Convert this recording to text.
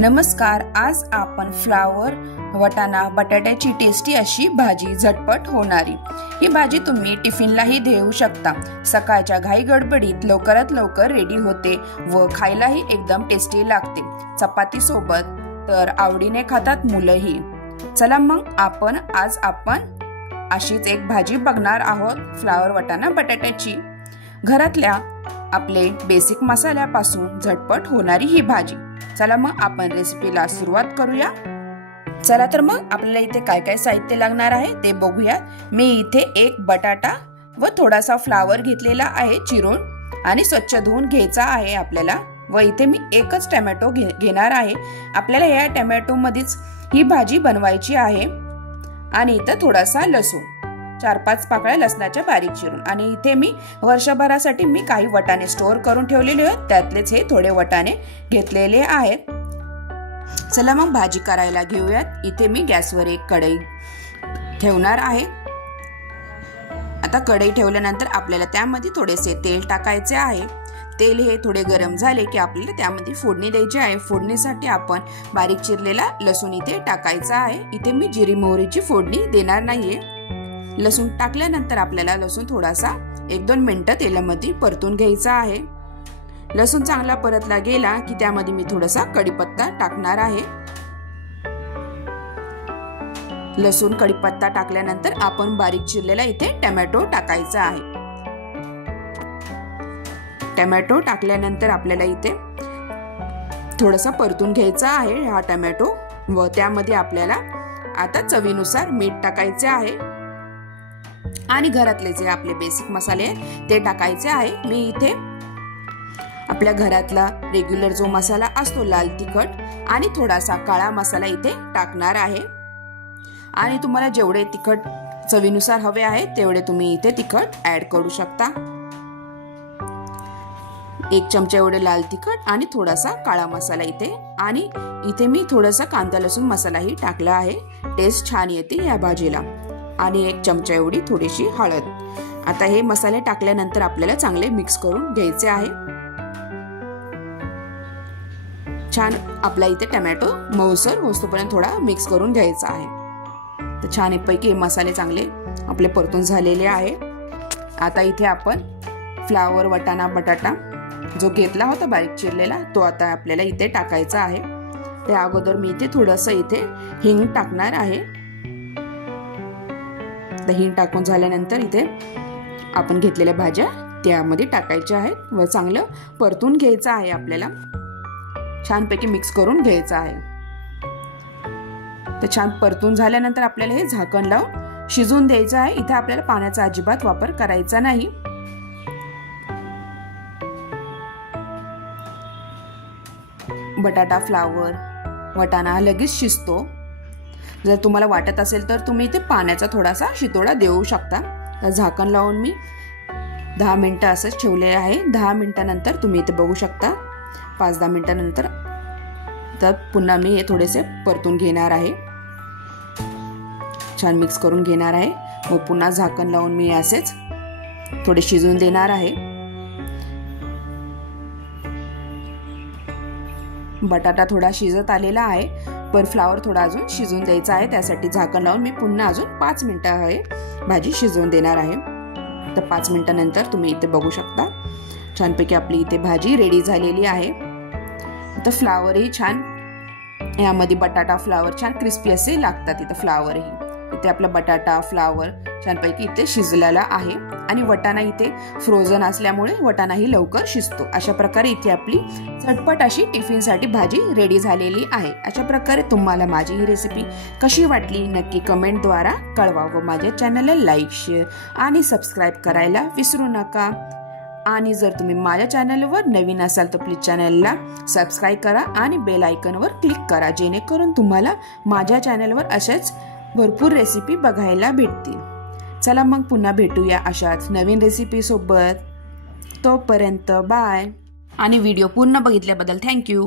नमस्कार, आज आपण फ्लावर, वाटाणा, बटाट्याची टेस्टी अशी भाजी झटपट होणारी ही भाजी तुम्ही टिफिनलाही देऊ शकता। सकाळच्या घाई गडबडीत लवकरात लवकर रेडी होते व खायलाही एकदम टेस्टी लागते। चपाती सोबत तर आवडीने खातात मुलंही। चला मग आज आपण अशीच एक भाजी बघणार आहोत, फ्लावर, वाटाणा, बटाट्याची। घरातल्या आपले बेसिक मसाल्यापासून झटपट होणारी ही भाजी। चला मग आपण रेसिपीला सुरुवात करूया। चला तर मग आपल्याला इथे काय काय साहित्य लागणार आहे ते बघूया। मी इथे एक बटाटा व थोडासा फ्लावर घेतलेला आहे चिरून आणि स्वच्छ धुवून घ्यायचा आहे आपल्याला। व इथे मी एकच टोमॅटो घेणार आहे। आपल्याला या टोमॅटो मध्येच ही भाजी बनवायची आहे। आणि इथे थोडासा लसूण, 4-5 पाकळ्या लसणाच्या बारीक चिरून। आणि इथे मी वर्षभरासाठी मी काही वाटाणे स्टोर करून ठेवलेले आहेत, त्यातलेच हे थोडे वाटाणे घेतलेले आहेत। चला मग भाजी करायला घेऊयात। इथे मी गॅसवर एक कढई ठेवणार आहे। आता कढई ठेवल्यानंतर आपल्याला त्यामध्ये थोडेसे तेल टाकायचे आहे। तेल हे थोडे गरम झाले की आपल्याला त्यामध्ये फोडणी द्यायची आहे। फोडणीसाठी आपण बारीक चिरलेला लसूण इथे टाकायचा आहे। इथे मी जिरी मोहरीची फोडणी देणार नाहीये। लसूण टाकल्यानंतर आपल्याला लसूण थोडासा 1-2 मिनिटं तेलामध्ये परतून घ्यायचा आहे। लसूण चांगला परतला गेला की त्यामध्ये मी थोडासा कढीपत्ता टाकणार आहे। लसूण कढीपत्ता टाकल्यानंतर आपण बारीक चिरलेला इथे टोमॅटो टाकायचा आहे। टोमॅटो टाकल्यानंतर आपल्याला इथे थोडासा परतून घ्यायचा आहे हा टोमॅटो। व त्यामध्ये आपल्याला आता चवीनुसार मीठ टाकायचे आहे आणि घरातले जे आपले बेसिक मसाले ते टाकायचे आहे। मी इथे आपल्या घरातला रेग्युलर जो मसाला असतो लाल तिखट आणि थोडासा काळा मसाला इथे टाकणार आहे। आणि तुम्हाला जेवढे तिखट चवीनुसार हवे आहे तेवढे तुम्ही इथे तिखट ऍड करू शकता। 1 चमचा एवढे लाल तिखट आणि थोडासा काळा मसाला इथे। आणि इथे मी थोडासा कांदा लसूण मसालाही टाकला आहे, टेस्ट छान येते या भाजीला। आणि 1 चमचा एवढी थोडीशी हळद। आता हे मसाले टाकल्यानंतर आपल्याला चांगले मिक्स करून घ्यायचे आहे। छान आपला इथे टोमॅटो मऊसर होईपर्यंत थोडा मिक्स करून घ्यायचा आहे। तर छान पैकी हे मसाले चांगले आपले परतून झालेले आहे। आता इथे आपण फ्लावर, वाटाणा, बटाटा जो घेतला होता बारीक चिरलेला तो आता आपल्याला इथे टाकायचा आहे। त्या अगोदर मी इथे थोडंसं इथे हिंग टाकणार आहे। हिंग टाकून झाल्यानंतर इथे आपण घेतलेल्या भाज्या त्यामध्ये टाकायच्या आहेत व चांगलं परतून घ्यायचं आहे। आपल्याला छानपैकी मिक्स करून घ्यायचं आहे। तर छान परतून झाल्यानंतर आपल्याला हे झाकण लावून शिजून द्यायचं आहे। इथे आपल्याला पाण्याचा अजिबात वापर करायचा नाही। बटाटा, फ्लावर, वाटाणा लगेच शिजतो। जर तुम्हाला वाटत असेल तर तुम्ही इथे पाण्याचा थोडासा शितोडा देऊ शकता। तर झाकण लावून मी 10 मिनिटं असंच ठेवले आहे। 10 मिनिटानंतर तुम्ही इथे बघू शकता 5-10 मिनिटानंतर तर पुन्हा मी हे थोडेसे परतून घेणार आहे, छान मिक्स करून घेणार आहे। व पुन्हा झाकण लावून मी असेच थोडे शिजून देणार आहे। बटाटा थोडा शिजत आलेला आहे पण फ्लावर थोडा अजून शिजून द्यायचा आहे, त्यासाठी झाकण लावून मी पुन्हा अजून 5 मिनिटं आहे भाजी शिजवून देणार आहे। तर 5 मिनिटानंतर तुम्ही इथे बघू शकता छानपैकी आपली इथे भाजी रेडी झालेली आहे। तर फ्लावरही छान यामध्ये बटाटा फ्लावर छान क्रिस्पी असे लागतात। इथं फ्लावरही इथे आपला बटाटा फ्लावर छानपैकी इथे शिजलेला आहे। आणि वाटाणा इथे फ्रोझन असल्यामुळे वाटाणाही लवकर शिजतो। अशा प्रकारे इथे आपली झटपट अशी टिफिनसाठी भाजी रेडी झालेली आहे। अशा प्रकारे तुम्हाला माझी ही रेसिपी कशी वाटली नक्की कमेंटद्वारा कळवा व माझ्या चॅनलला लाईक, शेअर आणि सबस्क्राईब करायला विसरू नका। आणि जर तुम्ही माझ्या चॅनलवर नवीन असाल तर प्लीज चॅनलला सबस्क्राईब करा आणि बेल आयकॉनवर क्लिक करा, जेणेकरून तुम्हाला माझ्या चॅनलवर अशाच भरपूर रेसिपी बघायला भेटतील। चला मग पुन्हा भेटूया अशाच नवीन रेसिपी सोबत। तोपर्यंत बाय। आणि व्हिडिओ पूर्ण बघितल्याबद्दल थँक्यू।